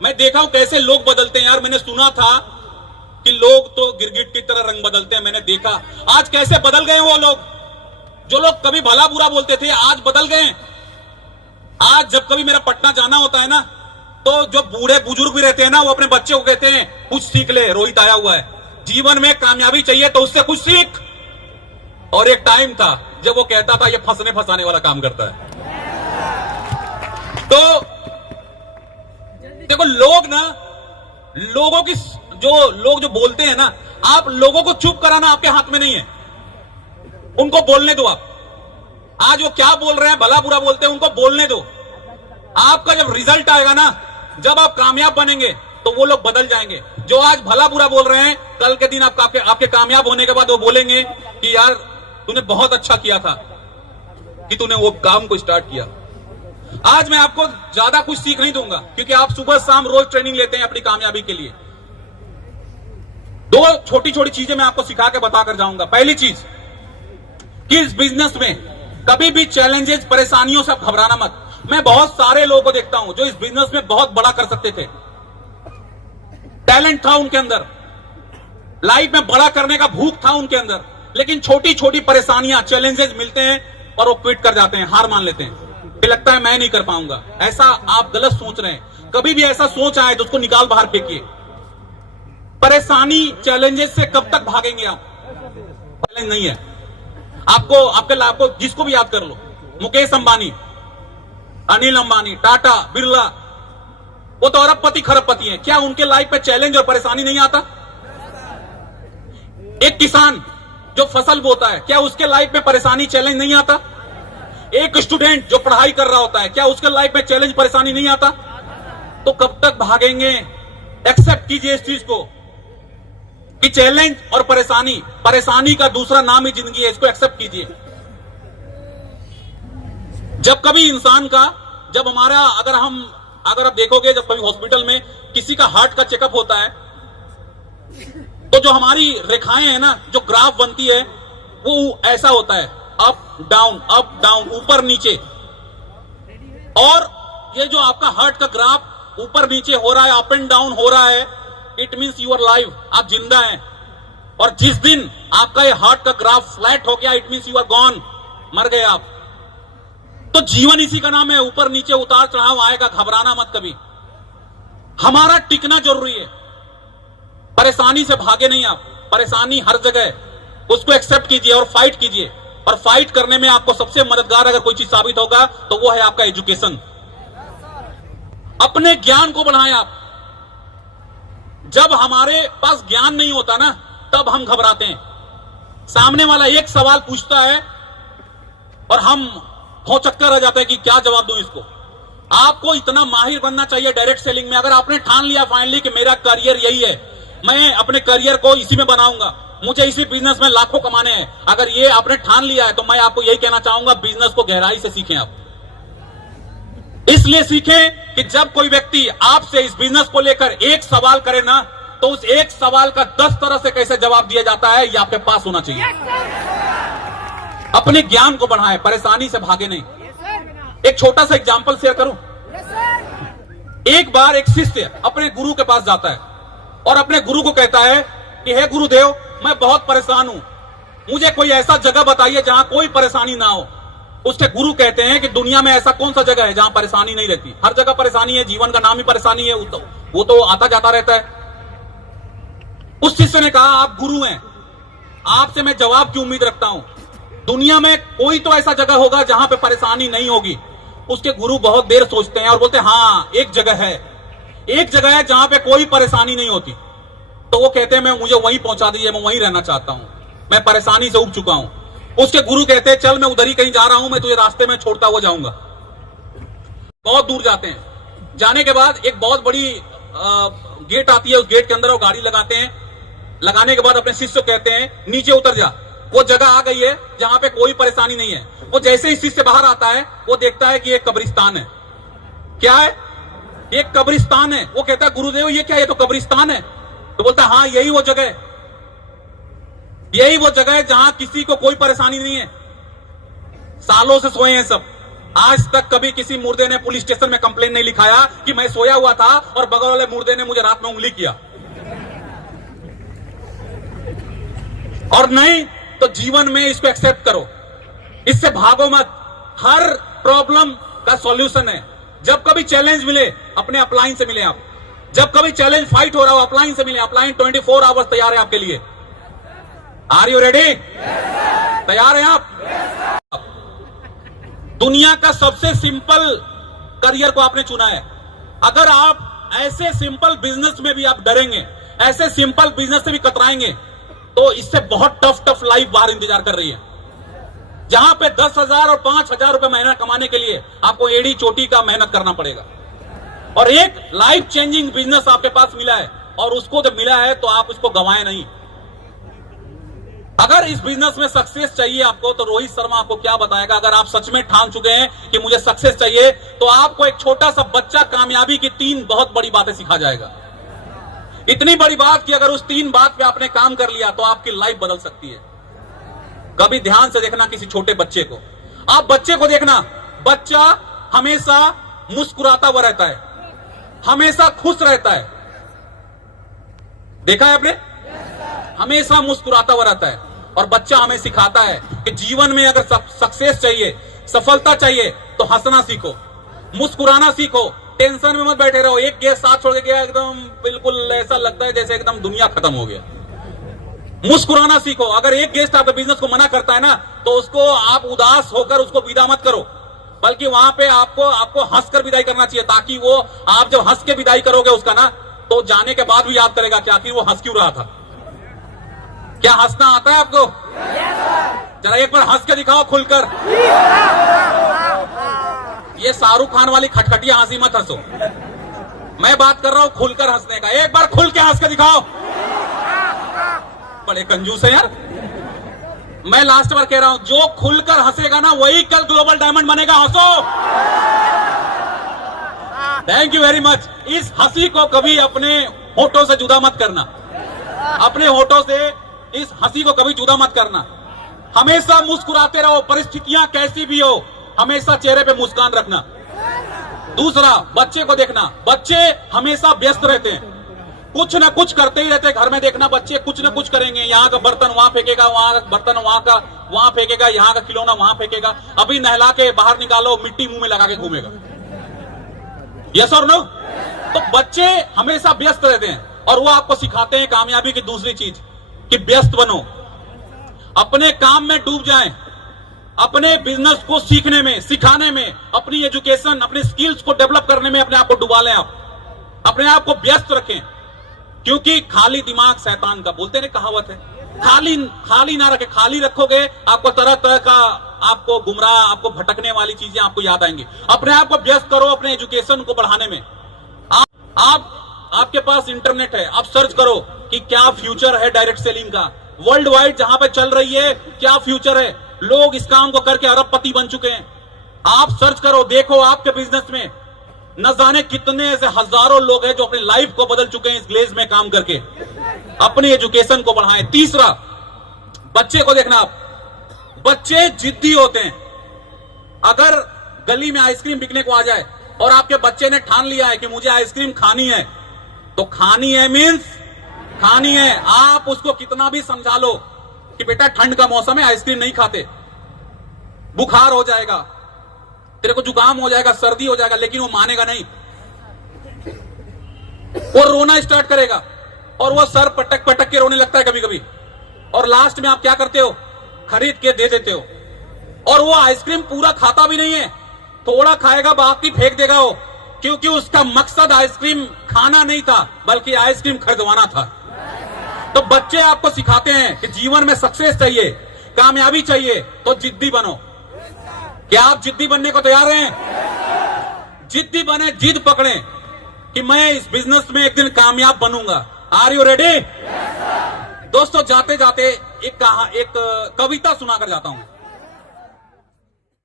मैं देखा हूं कैसे लोग बदलते हैं यार। मैंने सुना था कि लोग तो गिरगिट की तरह रंग बदलते हैं, मैंने देखा आज कैसे बदल गए वो लोग। जो लोग कभी भला बुरा बोलते थे आज बदल गए। आज जब कभी मेरा पटना जाना होता है ना, तो जो बूढ़े बुजुर्ग भी रहते हैं ना, वो अपने बच्चे को कहते हैं कुछ सीख ले, रोहित आया हुआ है, जीवन में कामयाबी चाहिए तो उससे कुछ सीख। और एक टाइम था जब वो कहता था ये फंसने फंसाने वाला काम करता है। तो देखो लोग ना, लोगों की लोग जो बोलते हैं ना, आप लोगों को चुप कराना आपके हाथ में नहीं है, उनको बोलने दो। आप आज वो क्या बोल रहे हैं, भला बुरा बोलते हैं, उनको बोलने दो। आपका जब रिजल्ट आएगा ना, जब आप कामयाब बनेंगे तो वो लोग बदल जाएंगे। जो आज भला बुरा बोल रहे हैं, कल के दिन आपके कामयाब होने के बाद वो बोलेंगे कि यार तूने बहुत अच्छा किया था कि तूने वो काम को स्टार्ट किया। आज मैं आपको ज्यादा कुछ सीख नहीं दूंगा, क्योंकि आप सुबह शाम रोज ट्रेनिंग लेते हैं अपनी कामयाबी के लिए। दो छोटी छोटी चीजें मैं आपको सिखा के बताकर जाऊंगा। पहली चीज कि इस बिजनेस में कभी भी चैलेंजेस, परेशानियों से आप घबराना मत। मैं बहुत सारे लोगों को देखता हूं जो इस बिजनेस में बहुत बड़ा कर सकते थे, टैलेंट था उनके अंदर, लाइफ में बड़ा करने का भूख था उनके अंदर, लेकिन छोटी छोटी परेशानियां, चैलेंजेस मिलते हैं और वो क्विट कर जाते हैं, हार मान लेते हैं। फिर लगता है मैं नहीं कर पाऊंगा। ऐसा आप गलत सोच रहे हैं। कभी भी ऐसा सोच आए तो उसको निकाल बाहर फेंकिए। परेशानी, चैलेंजेस से कब तक भागेंगे आप? चैलेंज नहीं है आपको, आपके लाभ को जिसको भी याद कर लो, मुकेश अंबानी, अनिल अंबानी, टाटा, बिरला, वो तो अरबपति खरबपति हैं। क्या उनके लाइफ पे चैलेंज और परेशानी नहीं आता? एक किसान जो फसल बोता है, क्या उसके लाइफ में परेशानी, चैलेंज नहीं आता? एक स्टूडेंट जो पढ़ाई कर रहा होता है, क्या उसके लाइफ में चैलेंज, परेशानी नहीं आता? तो कब तक भागेंगे? एक्सेप्ट कीजिए इस चीज को कि चैलेंज और परेशानी का दूसरा नाम ही जिंदगी है। इसको एक्सेप्ट कीजिए। जब कभी इंसान का, जब हमारा, अगर आप देखोगे, जब कभी हॉस्पिटल में किसी का हार्ट का चेकअप होता है, तो जो हमारी रेखाएं हैं ना, जो ग्राफ बनती है, वो ऐसा होता है, अप डाउन, ऊपर नीचे। और ये जो आपका हार्ट का ग्राफ ऊपर नीचे हो रहा है, अप एंड डाउन हो रहा है, it means you are live, आप जिंदा हैं। और जिस दिन आपका ये हार्ट का ग्राफ फ्लैट हो गया, it means you are gone, मर गए आप। तो जीवन इसी का नाम है, ऊपर नीचे उतार चढ़ाव आएगा, घबराना मत कभी। हमारा टिकना जरूरी है, परेशानी से भागे नहीं आप। परेशानी हर जगह, उसको एक्सेप्ट कीजिए और फाइट कीजिए। और फाइट करने में आपको सबसे मददगार अगर कोई चीज साबित होगा तो वो है आपका एजुकेशन। अपने ज्ञान को बढ़ाएं आप। जब हमारे पास ज्ञान नहीं होता ना, तब हम घबराते हैं। सामने वाला एक सवाल पूछता है और हम भौचक्का रह जाते हैं कि क्या जवाब दूं इसको। आपको इतना माहिर बनना चाहिए डायरेक्ट सेलिंग में। अगर आपने ठान लिया फाइनली कि मेरा करियर यही है, मैं अपने करियर को इसी में बनाऊंगा, मुझे इसी बिजनेस में लाखों कमाने हैं, अगर ये आपने ठान लिया है, तो मैं आपको यही कहना चाहूंगा, बिजनेस को गहराई से सीखें आप। इसलिए सीखें कि जब कोई व्यक्ति आपसे इस बिजनेस को लेकर एक सवाल करे ना, तो उस एक सवाल का 10 तरह से कैसे जवाब दिया जाता है, ये आपके पास होना चाहिए। अपने ज्ञान को बढ़ाएं, परेशानी से भागे नहीं। एक छोटा सा एग्जांपल शेयर करूं। एक बार एक शिष्य अपने गुरु के पास जाता है और अपने गुरु को कहता है कि हे गुरुदेव, मैं बहुत परेशान हूं, मुझे कोई ऐसा जगह बताइए जहां कोई परेशानी ना हो। उसके गुरु कहते हैं कि दुनिया में ऐसा कौन सा जगह है जहां परेशानी नहीं रहती? हर जगह परेशानी है, जीवन का नाम ही परेशानी है, वो तो आता जाता रहता है। उस शिष्य ने कहा, आप गुरु हैं, आपसे मैं जवाब की उम्मीद रखता हूं। दुनिया में कोई तो ऐसा जगह होगा जहां पे परेशानी नहीं होगी। उसके गुरु बहुत देर सोचते हैं और बोलते हैं, हाँ एक जगह है जहां पे कोई परेशानी नहीं होती। तो वो कहते हैं, मुझे वहीं पहुंचा दीजिए, मैं वहीं रहना चाहता हूं, मैं परेशानी से उब चुका हूं। उसके गुरु कहते हैं, चल मैं उधर ही कहीं जा रहा हूं, मैं तुझे रास्ते में छोड़ता हुआ जाऊंगा। बहुत दूर जाते हैं। जाने के बाद एक बहुत बड़ी गेट आती है, उस गेट के अंदर वो गाड़ी लगाते हैं। लगाने के बाद अपने शिष्य को कहते हैं, नीचे उतर जा। वो जगह आ गई है जहां पे कोई परेशानी नहीं है। वो जैसे ही शिष्य बाहर आता है, वो देखता है कि एक कब्रिस्तान है। क्या है? एक कब्रिस्तान है। वो कहता है, गुरुदेव ये क्या है? ये तो कब्रिस्तान है। तो बोलता है, हाँ यही वो जगह है जहां किसी को कोई परेशानी नहीं है, सालों से सोए हैं सब। आज तक कभी किसी मुर्दे ने पुलिस स्टेशन में कंप्लेन नहीं लिखाया कि मैं सोया हुआ था और बगल वाले मुर्दे ने मुझे रात में उंगली किया। और नहीं तो जीवन में इसको एक्सेप्ट करो, इससे भागो मत। हर प्रॉब्लम का सॉल्यूशन है। जब कभी चैलेंज मिले अपने अपलाइन से मिले आप, जब कभी चैलेंज फाइट हो रहा हो अपलाइन से मिले। अपलाइन 24 आवर्स तैयार है आपके लिए। Are you ready? तैयार हैं आप? दुनिया का सबसे सिंपल करियर को आपने चुना है। अगर आप ऐसे सिंपल बिजनेस में भी आप डरेंगे, ऐसे सिंपल बिजनेस से भी कतराएंगे, तो इससे बहुत टफ लाइफ बाहर इंतजार कर रही है, जहां पे 10,000 और 5,000 रुपए महीना कमाने के लिए आपको एड़ी चोटी का मेहनत करना पड़ेगा। और एक लाइफ चेंजिंग बिजनेस आपके पास मिला है, और उसको जब मिला है तो आप उसको गंवाए नहीं। अगर इस बिजनेस में सक्सेस चाहिए आपको, तो रोहित शर्मा आपको क्या बताएगा। अगर आप सच में ठान चुके हैं कि मुझे सक्सेस चाहिए, तो आपको एक छोटा सा बच्चा कामयाबी की 3 बहुत बड़ी बातें सिखा जाएगा। इतनी बड़ी बात कि अगर उस 3 बात पे आपने काम कर लिया तो आपकी लाइफ बदल सकती है। कभी ध्यान से देखना किसी छोटे बच्चे को, आप बच्चे को देखना, बच्चा हमेशा मुस्कुराता हुआ रहता है, हमेशा खुश रहता है। देखा है आपने? हमेशा मुस्कुराता हुआ रहता है। और बच्चा हमें सिखाता है कि जीवन में अगर सक्सेस चाहिए, सफलता चाहिए, तो हंसना सीखो, मुस्कुराना सीखो, टेंशन में मत बैठे रहो। एक गेस्ट साथ छोड़ के गया, एकदम बिल्कुल ऐसा लगता है जैसे एकदम दुनिया खत्म हो गया। मुस्कुराना सीखो। अगर एक गेस्ट आपके बिजनेस को मना करता है ना, तो उसको आप उदास होकर उसको विदा मत करो, बल्कि वहां पे आपको हंसकर विदाई करना चाहिए, ताकि वो आप जब हंस के विदाई करोगे उसका ना, तो जाने के बाद भी याद करेगा कि आखिर वो हंस क्यों रहा था। क्या हंसना आता है आपको? जरा एक बार हंस के दिखाओ खुलकर। ये शाहरुख खान वाली खटखटिया हंसी मत हंसो, मैं बात कर रहा हूं खुलकर हंसने का। एक बार खुल के हंस के दिखाओ। बड़े कंजूस है यार। मैं लास्ट बार कह रहा हूं, जो खुलकर हंसेगा ना वही कल ग्लोबल डायमंड बनेगा। हंसो। Thank you very much. इस हंसी को कभी अपने होठों से जुदा मत करना, अपने होठों से इस हंसी को कभी जुदा मत करना। हमेशा मुस्कुराते रहो, परिस्थितियां कैसी भी हो, हमेशा चेहरे पे मुस्कान रखना। दूसरा, बच्चे को देखना, बच्चे हमेशा व्यस्त रहते हैं, कुछ ना कुछ करते ही रहते हैं। घर में देखना, बच्चे कुछ ना कुछ करेंगे। यहाँ का बर्तन वहां फेंकेगा, वहां का बर्तन वहां फेंकेगा, यहाँ का खिलौना वहां फेंकेगा। अभी नहला के बाहर निकालो, मिट्टी मुंह में लगा के घूमेगा। यस और नो? तो बच्चे हमेशा व्यस्त रहते हैं, और वो आपको सिखाते हैं कामयाबी की दूसरी चीज, कि व्यस्त बनो, अपने काम में डूब जाएं, अपने बिजनेस को सीखने में, सिखाने में, अपनी एजुकेशन, अपने स्किल्स को डेवलप करने में अपने आप को डुबा लें। आप अपने आप को व्यस्त रखें, क्योंकि खाली दिमाग शैतान का, बोलते हैं कहावत है। खाली ना रखे, खाली रखोगे आपको तरह तरह का, आपको गुमराह, आपको भटकने वाली चीजें आपको याद आएंगी। अपने आप को व्यस्त करो अपने एजुकेशन को बढ़ाने में। आपके पास इंटरनेट है, आप सर्च करो कि क्या फ्यूचर है डायरेक्ट सेलिंग का, वर्ल्ड वाइड जहां पे चल रही है, क्या फ्यूचर है। लोग इस काम को करके अरबपति बन चुके हैं। आप सर्च करो, देखो आपके बिजनेस में न जाने कितने ऐसे हजारों लोग हैं जो अपनी लाइफ को बदल चुके हैं इस ग्लेज में काम करके। अपनी एजुकेशन को बढ़ाएं। तीसरा, बच्चे को देखना आप, बच्चे जिद्दी होते हैं। अगर गली में आइसक्रीम बिकने को आ जाए और आपके बच्चे ने ठान लिया है कि मुझे आइसक्रीम खानी है, तो खानी है मीन्स खानी है। आप उसको कितना भी समझा लो कि बेटा ठंड का मौसम है, आइसक्रीम नहीं खाते, बुखार हो जाएगा, तेरे को जुकाम हो जाएगा, सर्दी हो जाएगा, लेकिन वो मानेगा नहीं। वो रोना स्टार्ट करेगा, और वो सर पटक पटक के रोने लगता है कभी कभी। और लास्ट में आप क्या करते हो? खरीद के दे देते हो। और वो आइसक्रीम पूरा खाता भी नहीं है, थोड़ा खाएगा, बाकी फेंक देगा वो, क्योंकि उसका मकसद आइसक्रीम खाना नहीं था, बल्कि आइसक्रीम खरीदवाना था। तो बच्चे आपको सिखाते हैं कि जीवन में सक्सेस चाहिए, कामयाबी चाहिए, तो जिद्दी बनो। क्या आप जिद्दी बनने को तैयार हैं? जिद्दी बने, जिद पकड़े कि मैं इस बिजनेस में एक दिन कामयाब बनूंगा। Are you ready? दोस्तों, जाते जाते एक कविता सुनाकर जाता हूं।